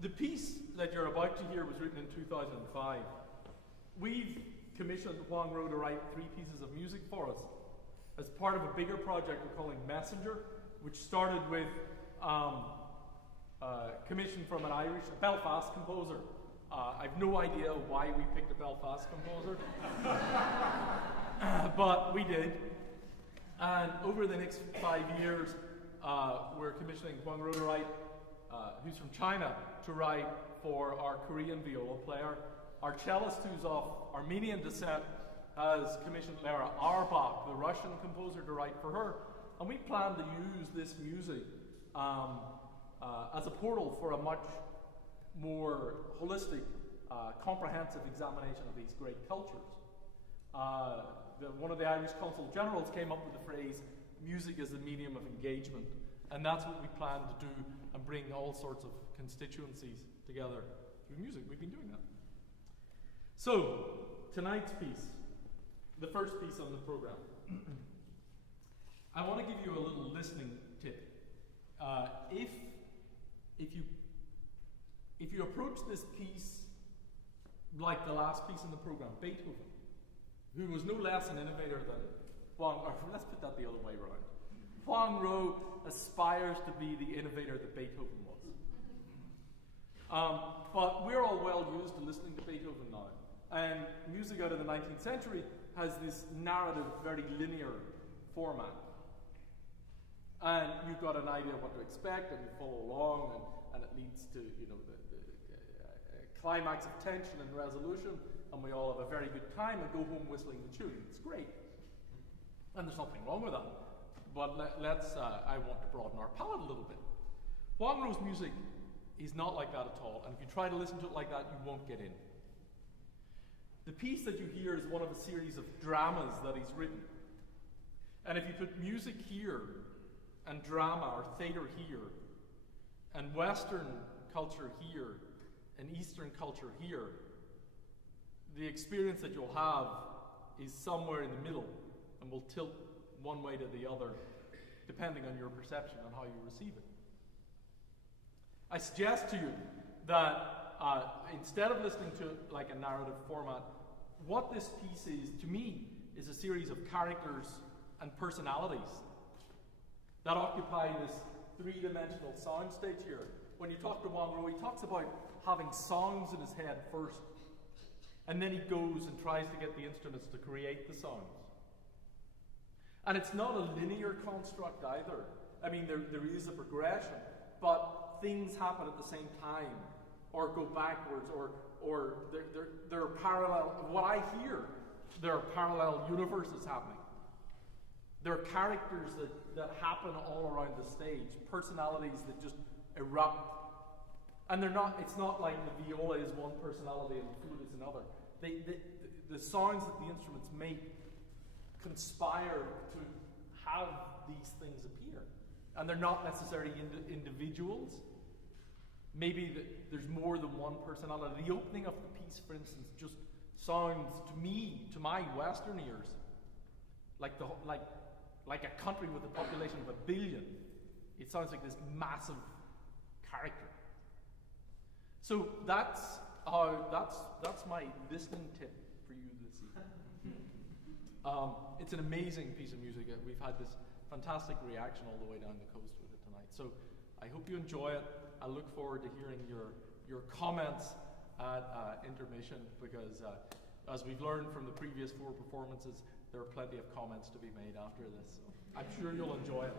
The piece that you're about to hear was written in 2005. We've commissioned Huang Ruo to write 3 pieces of music for us as part of a bigger project we're calling Messenger, which started with commission from a Belfast composer. I've no idea why we picked a Belfast composer, but we did. And over the next 5 years, we're commissioning Huang Ruo to write, who's from China, to write for our Korean viola player. Our cellist, who's of Armenian descent, has commissioned Lera Arbach, the Russian composer, to write for her. And we plan to use this music as a portal for a much more holistic, comprehensive examination of these great cultures. One of the Irish consul generals came up with the phrase, music is the medium of engagement. And that's what we plan to do and bring all sorts of constituencies together through music. We've been doing that. So, tonight's piece, the first piece on the program. I want to give you a little listening tip. If you approach this piece like the last piece in the program, Beethoven, who was no less an innovator than let's put that the other way around. Huang Ruo aspires to be the innovator that Beethoven was. But we're all well used to listening to Beethoven now. And music out of the 19th century has this narrative, very linear format. And you've got an idea of what to expect, and you follow along, and it leads to the climax of tension and resolution, and we all have a very good time and go home whistling the tune. It's great. And there's nothing wrong with that. But I want to broaden our palette a little bit. Huang Ruo's music is not like that at all, and if you try to listen to it like that, you won't get in. The piece that you hear is one of a series of dramas that he's written. And if you put music here, and drama or theater here, and Western culture here, and Eastern culture here, the experience that you'll have is somewhere in the middle, and will tilt one way to the other, depending on your perception on how you receive it. I suggest to you that instead of listening to it like a narrative format, what this piece is, to me, is a series of characters and personalities that occupy this 3-dimensional soundstage here. When you talk to Huang Ruo, he talks about having songs in his head first, and then he goes and tries to get the instruments to create the songs. And it's not a linear construct either. I mean, there is a progression, but things happen at the same time, or go backwards, or there are parallel. What I hear, there are parallel universes happening. There are characters that happen all around the stage, personalities that just erupt. And it's not like the viola is one personality and the flute is another. The sounds that the instruments make conspire to have these things appear. And they're not necessarily individuals. Maybe there's more than one personality. The opening of the piece, for instance, just sounds to me, to my Western ears, like a country with a population of 1 billion. It sounds like this massive character. So that's my listening tip for you this evening. It's an amazing piece of music. We've had this fantastic reaction all the way down the coast with it tonight. So I hope you enjoy it. I look forward to hearing your comments at intermission, because as we've learned from the previous 4 performances, there are plenty of comments to be made after this. So I'm sure you'll enjoy it.